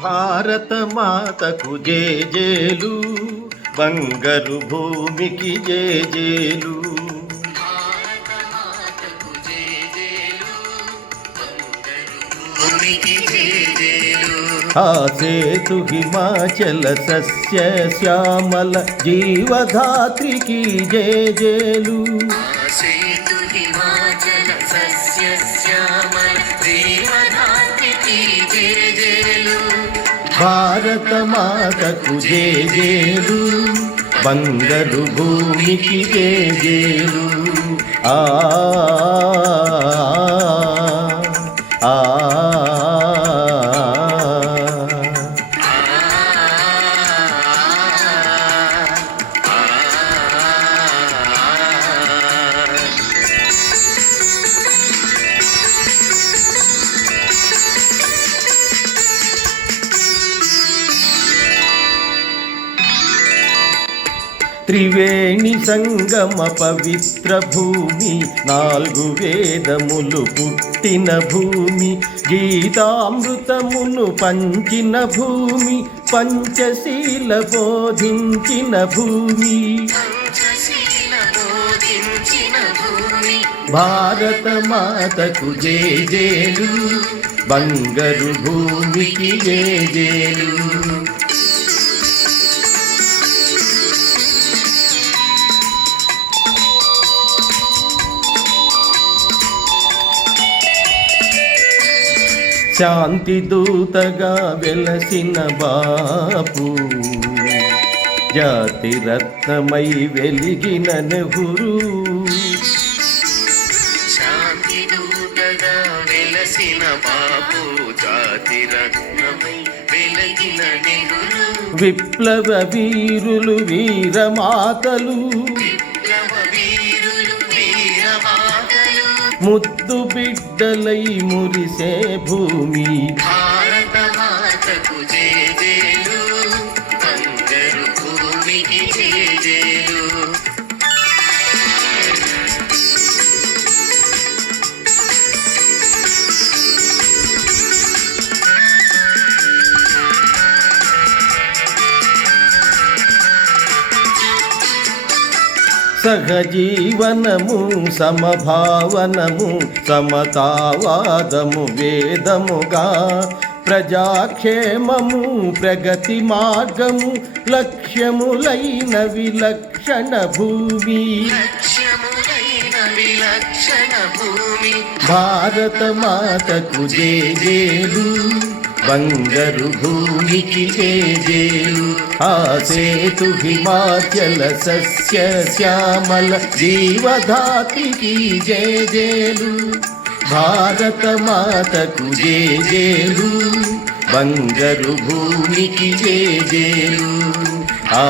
భారత మాతకు జేజేలు, బంగారు భూమికి జేజేలు. ఆ సేతు హిమాచల సస్య శ్యామల జీవధాత్రికి జేజేలు. భారత మాతకు జేజేలు, బంగారు భూమికి జేజేలు. ఆ ఆ త్రివేణి సంగమ పవిత్ర భూమి, 4 వేదములు పుట్టిన భూమి, గీతామృతమును పంచిన భూమి, పంచశీల బోధించిన భూమి. భారత మాతకు జేజేలు, బంగారు భూమికి జేజేలు. శాంతి దూతగా వెలసిన బాపు, జాతి రత్నమై వెలిగిన నెహ్రూ. శాంతి దూతగా వెలసిన బాపు, జాతి రత్నమై వెలిగిన నెహ్రూ. విప్లవ వీరులు వీరమాతలు, ముద్దు బిడ్డలై మురిసే భూమి. భారత మాతకు జేజేలు, బంగారు భూమికి జేజేలు. సహజీవనము, సమభావనము, సమతావాదము వేదముగా, ప్రజాక్షేమము ప్రగతి మార్గము, లక్ష్యములైన విలక్షణ భూమి. భారత మాతకు జేజేలు, బంగారు భూమికి జేజేలు. ఆ సేతు హిమాచల సస్య శ్యామల జీవధాత్రికి జేజేలు. భారత మాతకు జేజేలు, బంగారు భూమికి జేజేలు. ఆ